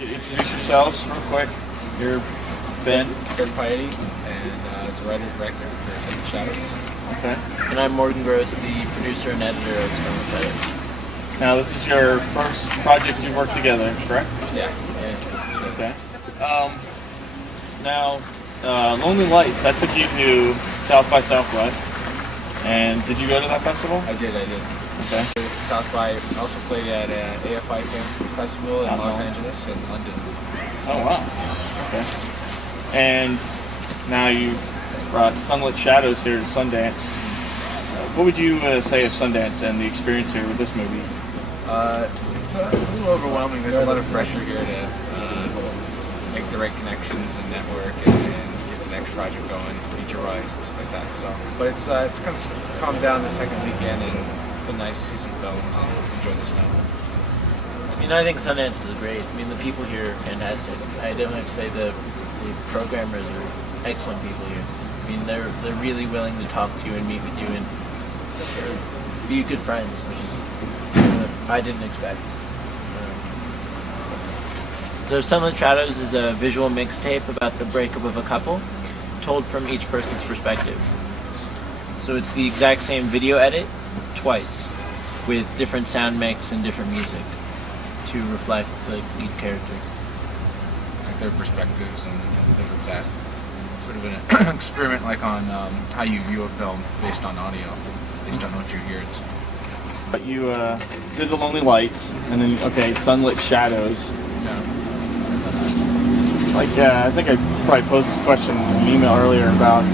introduce yourselves real quick. You're Ben. Piety, and it's a writer-director for Sunlit Shadows. Okay. And I'm Morgan Gross, the producer and editor of Sunlit Shadows. Now, this is your first project you worked together, correct? Yeah. Okay. Now, Lonely Lights, that took you to South by Southwest. And did you go to that festival? I did. Okay. South by, I also played at AFI Film Festival in Los Angeles and London. Oh, wow. Okay. And now you brought Sunlit Shadows here to Sundance. What would you say of Sundance and the experience here with this movie? It's a little overwhelming. There's a lot of pressure here to make the right connections and network and get the next project going, feature-wise and stuff like that. So, but it's kind of calmed down the second weekend, and it's been nice to see some films and enjoy the snow. I mean, I think Sundance is great. I mean, the people here are fantastic. I definitely have to say the programmers are excellent people here. I mean, they're really willing to talk to you and meet with you and be good friends, which I didn't expect. So Sunlit Shadows is a visual mixtape about the breakup of a couple, told from each person's perspective. So it's the exact same video edit, twice, with different sound mix and different music to reflect each character. Like their perspectives and things like that. Sort of an experiment like on how you view a film based on audio, based on what you hear. But you did the Lonely Lights, and then, Sunlit Shadows. Yeah. I think I probably posed this question in an email earlier about,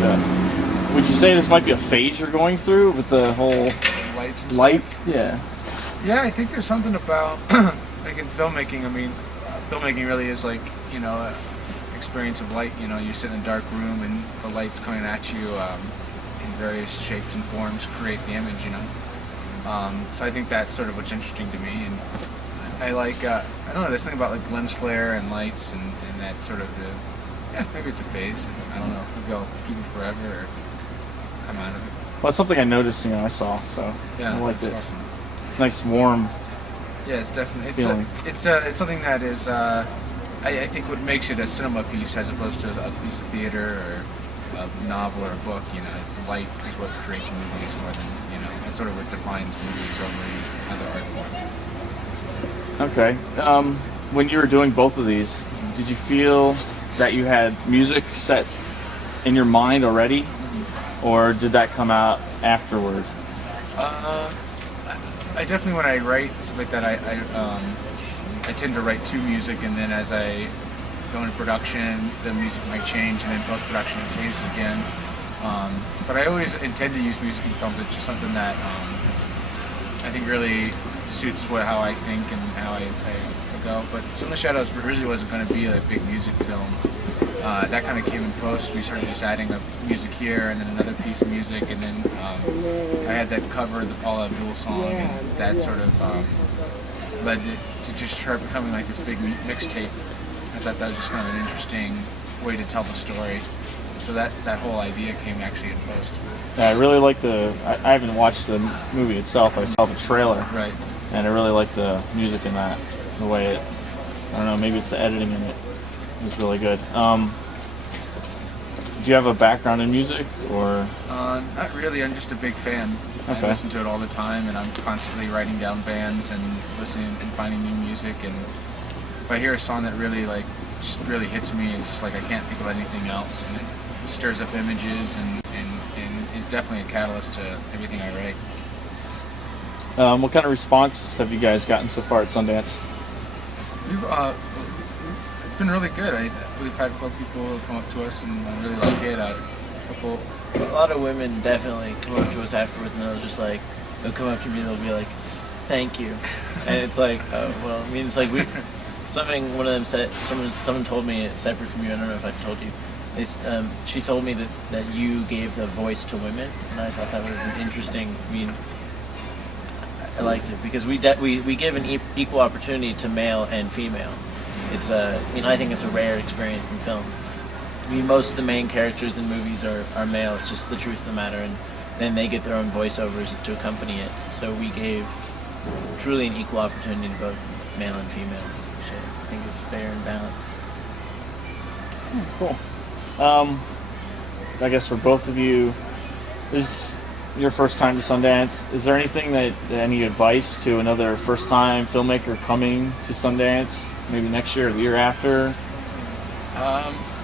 would you say this might be a phase you're going through with the whole Lights and light? stuff? Yeah. Yeah, I think there's something about, like in filmmaking, I mean, filmmaking really is like, an experience of light. You sit in a dark room and the light's coming at you in various shapes and forms, create the image, So I think that's sort of what's interesting to me. And I like, I don't know, there's something about like lens flare and lights and that sort of, maybe it's a phase. I don't know, maybe I'll keep it forever or come out of it. Well, it's something I noticed, I saw, so Yeah, I liked it. awesome. It's nice, warm. Yeah, it's definitely, feeling. it's something that is, I think what makes it a cinema piece as opposed to a piece of theater or a novel or a book, it's light is what creates movies more than, that's sort of what defines movies over any other art form. Okay. When you were doing both of these, did you feel that you had music set in your mind already, or did that come out afterward? I definitely, when I write stuff like that, I tend to write to music, and then as I go into production, the music might change, and then post-production it changes again. But I always intend to use music in films. It's just something that I think really suits how I think and how I go. But Sunlit Shadows originally wasn't going to be a big music film. That kind of came in post. We started just adding a music here and then another piece of music, and then I had that cover, the Paula Abdul song, and that sort of led it to just start becoming like this big mixtape. I thought that was just kind of an interesting way to tell the story. So that whole idea came actually in post. Yeah, I really like I haven't watched the movie itself, I saw the trailer. Right. And I really like the music in that, the way it, I don't know, maybe it's the editing in it. It was really good. Do you have a background in music, or? Not really, I'm just a big fan. Okay. I listen to it all the time, and I'm constantly writing down bands and listening and finding new music. And if I hear a song that really just really hits me, and just I can't think of anything else, and it stirs up images and is definitely a catalyst to everything I write. What kind of response have you guys gotten so far at Sundance? It's been really good. We've had people come up to us and really like it. A lot of women definitely come up to us afterwards, and they'll come up to me and they'll be like, "Thank you," and it's like, oh well. I mean, it's like one of them said. Someone told me, separate from you. I don't know if I told you. She told me that you gave the voice to women, and I thought that was an interesting. I mean, I liked it because we give an equal opportunity to male and female. It's I think it's a rare experience in film. I mean, most of the main characters in movies are male. It's just the truth of the matter, and then they get their own voiceovers to accompany it. So we gave truly an equal opportunity to both male and female. I think is fair and balanced. Cool. I guess for both of you, this is your first time to Sundance. Is there anything any advice to another first-time filmmaker coming to Sundance, maybe next year or the year after?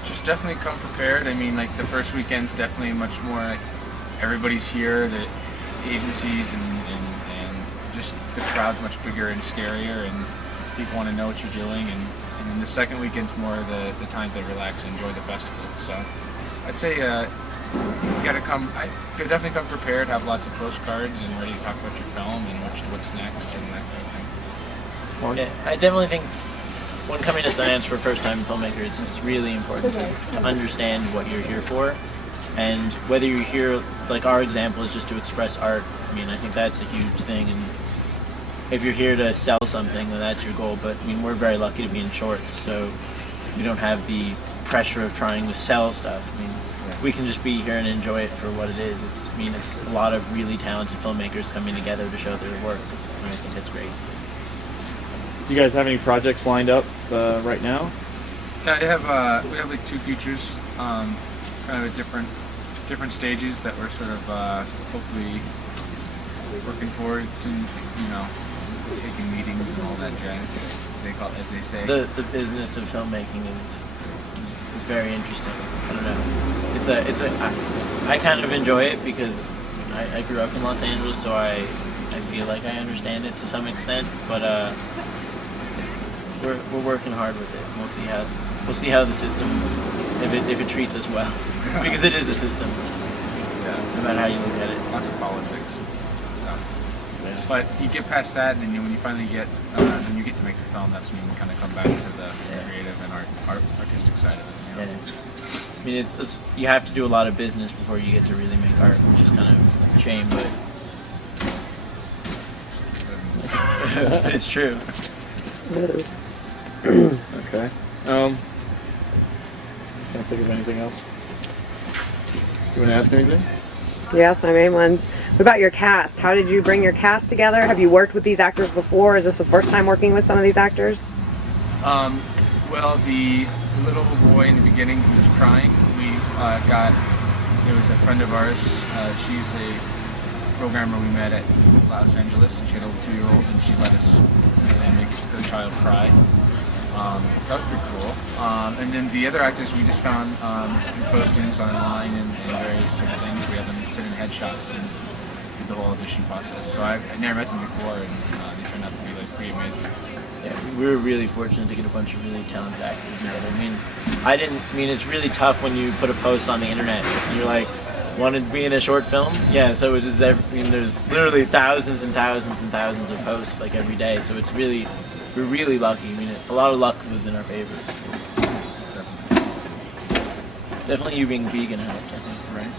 Just definitely come prepared. I mean, like the first weekend's definitely much more like everybody's here, the agencies and just the crowd's much bigger and scarier, and people want to know what you're doing. And then the second weekend's more the time to relax and enjoy the festival. So I'd say you gotta come. I could definitely come prepared, have lots of postcards, and ready to talk about your film and what's next and that kind of thing. Yeah, I definitely think when coming to Sundance for first-time filmmakers, it's really important to understand what you're here for, and whether you're here, like our example is just to express art. I mean, I think that's a huge thing, and if you're here to sell something, then that's your goal. But I mean, we're very lucky to be in shorts, so we don't have the pressure of trying to sell stuff. I mean, we can just be here and enjoy it for what it is. It's a lot of really talented filmmakers coming together to show their work, and I think that's great. Do you guys have any projects lined up right now? Yeah, we have like 2 features, kind of at different stages that we're sort of hopefully working forward to, taking meetings and all that jazz. As they say. The business of filmmaking is very interesting. I don't know. I kind of enjoy it because I grew up in Los Angeles, so I feel like I understand it to some extent. But we're working hard with it. We'll see how the system, if it treats us well, because it is a system. Yeah. No matter how you look at it. Lots of politics stuff. Yeah. But you get past that, and then when you finally when you get to make the film, that's when you can kind of come back to the creative and artistic side of it. Yeah. I mean, it's you have to do a lot of business before you get to really make art, which is kind of a shame, but it's true. It is. Okay. Can't think of anything else. Do you want to ask anything? You asked my main ones. What about your cast? How did you bring your cast together? Have you worked with these actors before? Is this the first time working with some of these actors? Well, the little boy in the beginning who was crying, it was a friend of ours. She's a programmer we met at Los Angeles, and she had a little 2-year-old, and she let us make the child cry. So that was pretty cool. And then the other actors we just found through postings online and various sort of things. We had them sit in headshots and did the whole audition process. So I never met them before, and they turned out to be like pretty amazing. Yeah, we were really fortunate to get a bunch of really talented actors together. I mean, it's really tough when you put a post on the internet and you're like, wanted to be in a short film? Yeah, so it just, there's literally thousands and thousands and thousands of posts like every day. So we're really lucky. I mean, a lot of luck was in our favor. Definitely you being vegan helped, I think, right?